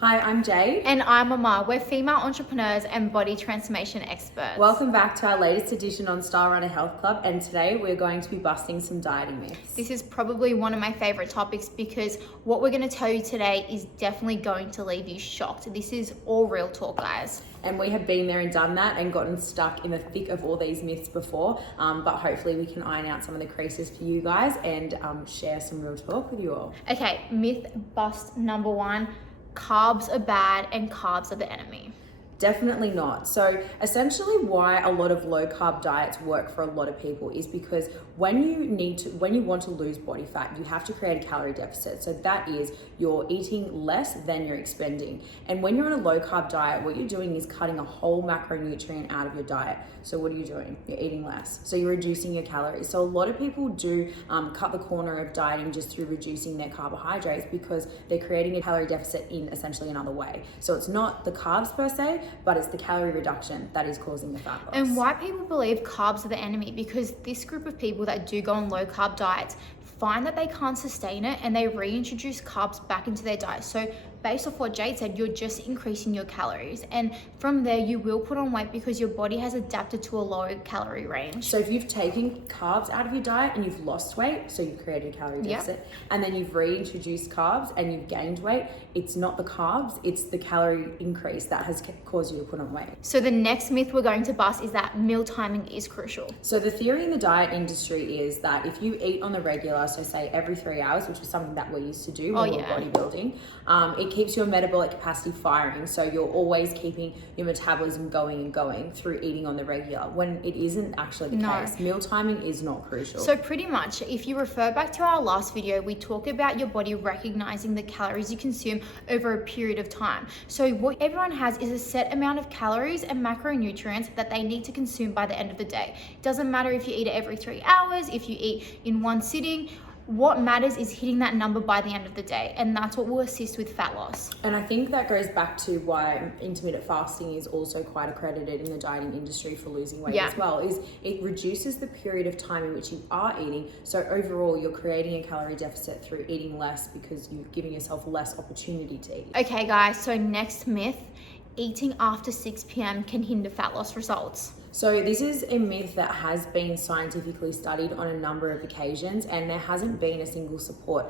Hi, I'm Jade. And I'm Amal. We're female entrepreneurs and body transformation experts. Welcome back to our latest edition on Stylerunner Health Club, and today we're going to be busting some dieting myths. This is probably one of my favorite topics because what we're going to tell you today is definitely going to leave you shocked. This is all real talk, guys. And we have been there and done that and gotten stuck in the thick of all these myths before, but hopefully we can iron out some of the creases for you guys and share some real talk with you all. Okay, myth bust number one. Carbs are bad and carbs are the enemy. Definitely not. So essentially why a lot of low carb diets work for a lot of people is because when you want to lose body fat, you have to create a calorie deficit. So that is you're eating less than you're expending. And when you're on a low carb diet, what you're doing is cutting a whole macronutrient out of your diet. So what are you doing? You're eating less. So you're reducing your calories. So a lot of people do cut the corner of dieting just through reducing their carbohydrates because they're creating a calorie deficit in essentially another way. So it's not the carbs per se, but it's the calorie reduction that is causing the fat loss. And why people believe carbs are the enemy, because this group of people that do go on low carb diets find that they can't sustain it and they reintroduce carbs back into their diet. So based off what Jade said, you're just increasing your calories, and from there you will put on weight because your body has adapted to a lower calorie range. So if you've taken carbs out of your diet and you've lost weight, so you've created a calorie deficit, and then you've reintroduced carbs and you've gained weight, it's not the carbs, it's the calorie increase that has caused you to put on weight. So the next myth we're going to bust is that meal timing is crucial. So the theory in the diet industry is that if you eat on the regular, so say every 3 hours, which is something that we used to do when we were bodybuilding, it keeps your metabolic capacity firing. So you're always keeping your metabolism going and going through eating on the regular, when it isn't actually the case. Meal timing is not crucial. So pretty much, if you refer back to our last video, we talk about your body recognizing the calories you consume over a period of time. So what everyone has is a set amount of calories and macronutrients that they need to consume by the end of the day. It doesn't matter if you eat it every 3 hours, if you eat in one sitting. What matters is hitting that number by the end of the day, and that's what will assist with fat loss. And I think that goes back to why intermittent fasting is also quite accredited in the dieting industry for losing weight as well, is it reduces the period of time in which you are eating. So overall, you're creating a calorie deficit through eating less because you're giving yourself less opportunity to eat. Okay guys, so next myth, eating after 6 p.m. can hinder fat loss results. So this is a myth that has been scientifically studied on a number of occasions, and there hasn't been a single support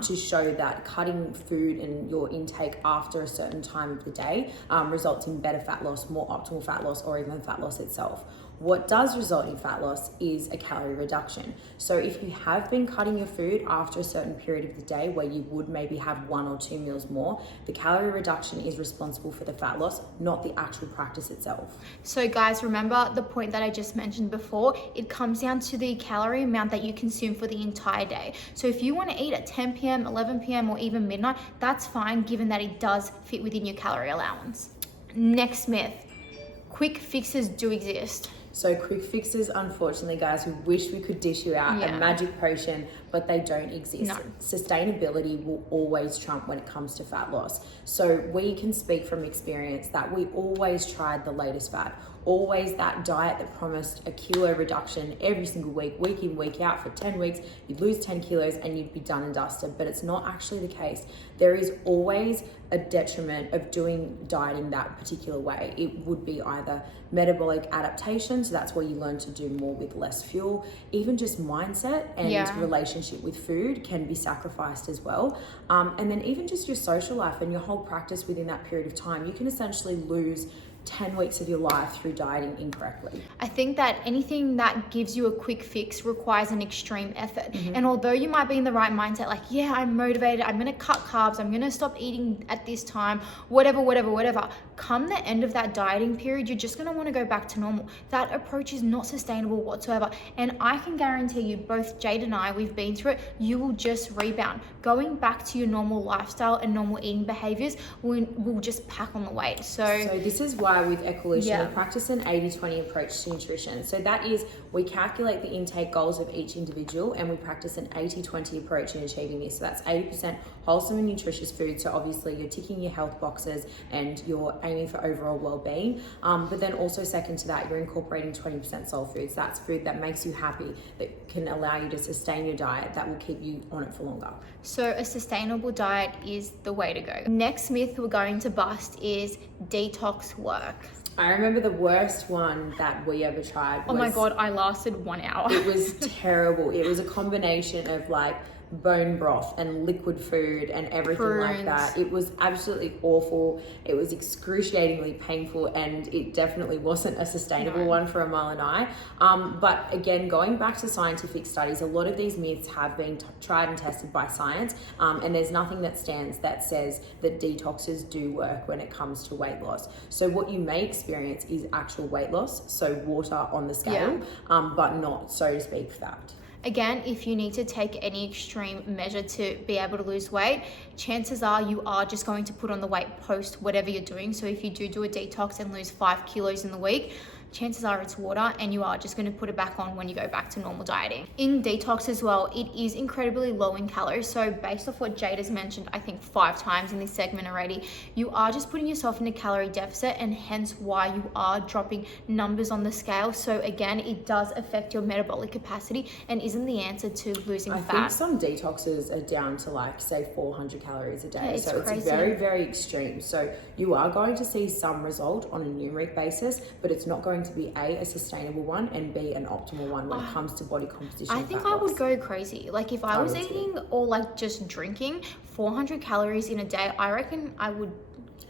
to show that cutting food and your intake after a certain time of the day results in better fat loss, more optimal fat loss, or even fat loss itself. What does result in fat loss is a calorie reduction. So if you have been cutting your food after a certain period of the day where you would maybe have 1 or 2 meals more, the calorie reduction is responsible for the fat loss, not the actual practice itself. So guys, remember the point that I just mentioned before, it comes down to the calorie amount that you consume for the entire day. So if you want to eat at 10 p.m., 11 p.m. or even midnight, that's fine, given that it does fit within your calorie allowance. Next myth, quick fixes do exist. So quick fixes, unfortunately, guys, we wish we could dish you out a magic potion, but they don't exist. No. Sustainability will always trump when it comes to fat loss. So we can speak from experience that we always tried the latest fad. Always that diet that promised a kilo reduction every single week in, week out for 10 weeks, you'd lose 10 kilos and you'd be done and dusted, but it's not actually the case. There is always a detriment of doing dieting that particular way. It would be either metabolic adaptation, so that's where you learn to do more with less fuel, even just mindset and relationship with food can be sacrificed as well. And then even just your social life and your whole practice within that period of time, you can essentially lose 10 weeks of your life through dieting incorrectly. I think that anything that gives you a quick fix requires an extreme effort. And although you might be in the right mindset, like, yeah, I'm motivated, I'm gonna cut carbs, I'm gonna stop eating at this time, whatever, come the end of that dieting period, you're just gonna wanna go back to normal. That approach is not sustainable whatsoever. And I can guarantee you, both Jade and I, we've been through it, you will just rebound. Going back to your normal lifestyle and normal eating behaviors will just pack on the weight. So this is why why with Evolution Yeah. we practice an 80-20 approach to nutrition. So that is, we calculate the intake goals of each individual and we practice an 80-20 approach in achieving this. So that's 80% wholesome and nutritious food. So obviously you're ticking your health boxes and you're aiming for overall well-being. But then also second to that, you're incorporating 20% soul foods. That's food that makes you happy, that can allow you to sustain your diet, that will keep you on it for longer. So a sustainable diet is the way to go. Next myth we're going to bust is detox work. I remember the worst one that we ever tried. Oh my God, I lasted 1 hour. It was terrible. It was a combination of like bone broth and liquid food and everything like that. It was absolutely awful. It was excruciatingly painful, and it definitely wasn't a sustainable one for Amal and I. But again, going back to scientific studies, a lot of these myths have been tried and tested by science, and there's nothing that stands that says that detoxes do work when it comes to weight loss. So what you may experience is actual weight loss, so water on the scale, but not, so to speak, fat. Again, if you need to take any extreme measure to be able to lose weight, chances are you are just going to put on the weight post whatever you're doing. So if you do a detox and lose 5 kilos in the week, chances are it's water, and you are just going to put it back on when you go back to normal dieting. In detox as well, it is incredibly low in calories. So based off what Jade has mentioned, I think 5 times in this segment already, you are just putting yourself in a calorie deficit, and hence why you are dropping numbers on the scale. So again, it does affect your metabolic capacity and isn't the answer to losing fat. I think some detoxes are down to like, say, 400 calories a day. Yeah, so crazy. It's very, very extreme. So you are going to see some result on a numeric basis, but it's not going to be a sustainable one, and B, an optimal one when it comes to body composition. I think I would go crazy. Like if I was eating or like just drinking 400 calories in a day, I reckon I would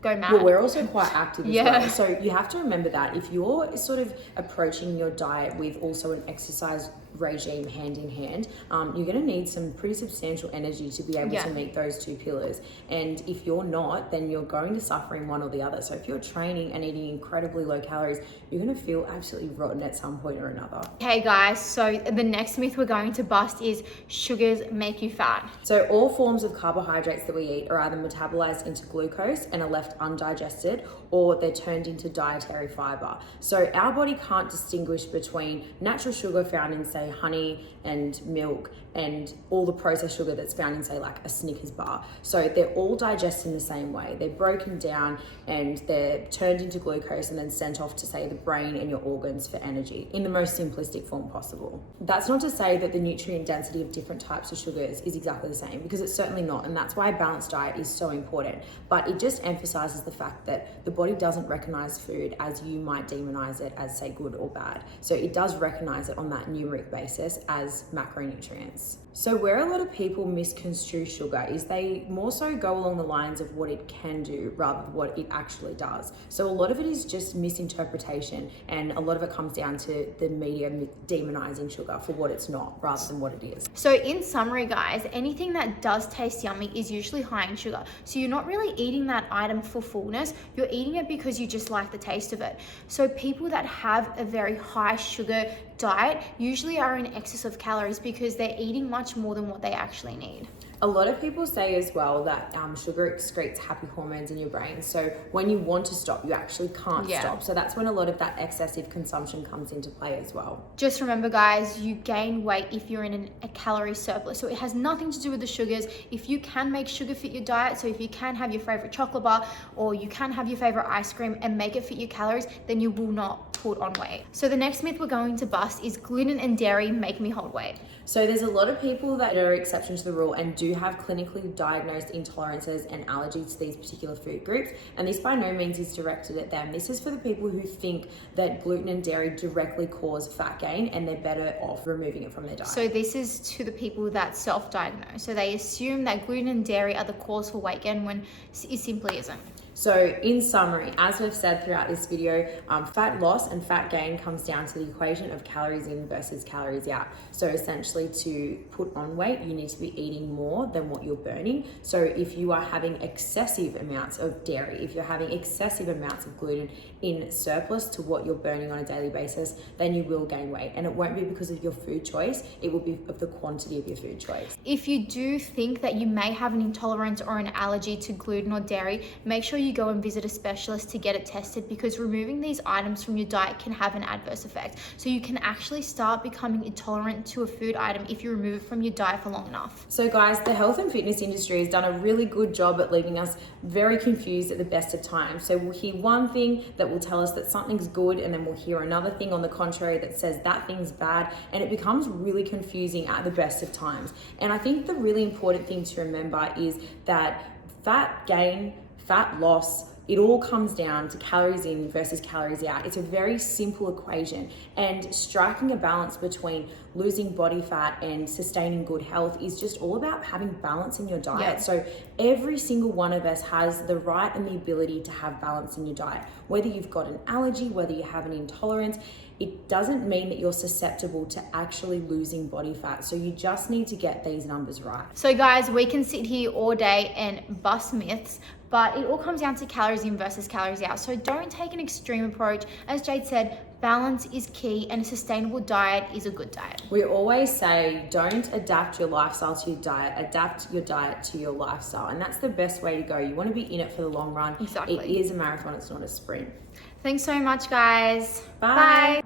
go mad. Well, we're also quite active as Yeah. well. So you have to remember that if you're sort of approaching your diet with also an exercise regime hand in hand, you're going to need some pretty substantial energy to be able to meet those two pillars. And if you're not, then you're going to suffer in one or the other. So if you're training and eating incredibly low calories, you're going to feel absolutely rotten at some point or another. Okay guys, so the next myth we're going to bust is sugars make you fat. So all forms of carbohydrates that we eat are either metabolized into glucose and are left undigested, or they're turned into dietary fiber. So our body can't distinguish between natural sugar found in, say, honey and milk and all the processed sugar that's found in, say, like a Snickers bar. So they're all digested in the same way. They're broken down and they're turned into glucose and then sent off to, say, the brain and your organs for energy in the most simplistic form possible. That's not to say that the nutrient density of different types of sugars is exactly the same, because it's certainly not, and that's why a balanced diet is so important. But it just emphasizes the fact that the body doesn't recognize food as you might demonize it as, say, good or bad. So it does recognize it on that numeric basis as macronutrients. So where a lot of people misconstrue sugar is they more so go along the lines of what it can do rather than what it actually does. So a lot of it is just misinterpretation, and a lot of it comes down to the media demonizing sugar for what it's not rather than what it is. So in summary guys, anything that does taste yummy is usually high in sugar. So you're not really eating that item for fullness, you're eating it because you just like the taste of it. So people that have a very high sugar diet usually are in excess of calories because they're eating much more than what they actually need. A lot of people say as well that sugar excretes happy hormones in your brain. So when you want to stop, you actually can't stop. So that's when a lot of that excessive consumption comes into play as well. Just remember guys, you gain weight if you're in a calorie surplus. So it has nothing to do with the sugars. If you can make sugar fit your diet, so if you can have your favorite chocolate bar or you can have your favorite ice cream and make it fit your calories, then you will not put on weight. So the next myth we're going to bust is gluten and dairy make me hold weight. So there's a lot of people that are exceptions to the rule and do have clinically diagnosed intolerances and allergies to these particular food groups, and this by no means is directed at them. This is for the people who think that gluten and dairy directly cause fat gain and they're better off removing it from their diet. So this is to the people that self-diagnose. So they assume that gluten and dairy are the cause for weight gain when it simply isn't. So in summary, as we've said throughout this video, fat loss and fat gain comes down to the equation of calories in versus calories out. So essentially to put on weight, you need to be eating more than what you're burning. So if you are having excessive amounts of dairy, if you're having excessive amounts of gluten in surplus to what you're burning on a daily basis, then you will gain weight. And it won't be because of your food choice, it will be of the quantity of your food choice. If you do think that you may have an intolerance or an allergy to gluten or dairy, make sure you go and visit a specialist to get it tested, because removing these items from your diet can have an adverse effect. So you can actually start becoming intolerant to a food item if you remove it from your diet for long enough. So guys, the health and fitness industry has done a really good job at leaving us very confused at the best of times. So we'll hear one thing that will tell us that something's good, and then we'll hear another thing on the contrary that says that thing's bad, and it becomes really confusing at the best of times. And I think the really important thing to remember is that fat gain, fat loss, it all comes down to calories in versus calories out. It's a very simple equation, and striking a balance between losing body fat and sustaining good health is just all about having balance in your diet. Yeah. So every single one of us has the right and the ability to have balance in your diet. Whether you've got an allergy, whether you have an intolerance, it doesn't mean that you're susceptible to actually losing body fat. So you just need to get these numbers right. So guys, we can sit here all day and bust myths, but it all comes down to calories in versus calories out. So don't take an extreme approach. As Jade said, balance is key, and a sustainable diet is a good diet. We always say, don't adapt your lifestyle to your diet, adapt your diet to your lifestyle. And that's the best way to go. You want to be in it for the long run. Exactly. It is a marathon, it's not a sprint. Thanks so much, guys. Bye. Bye.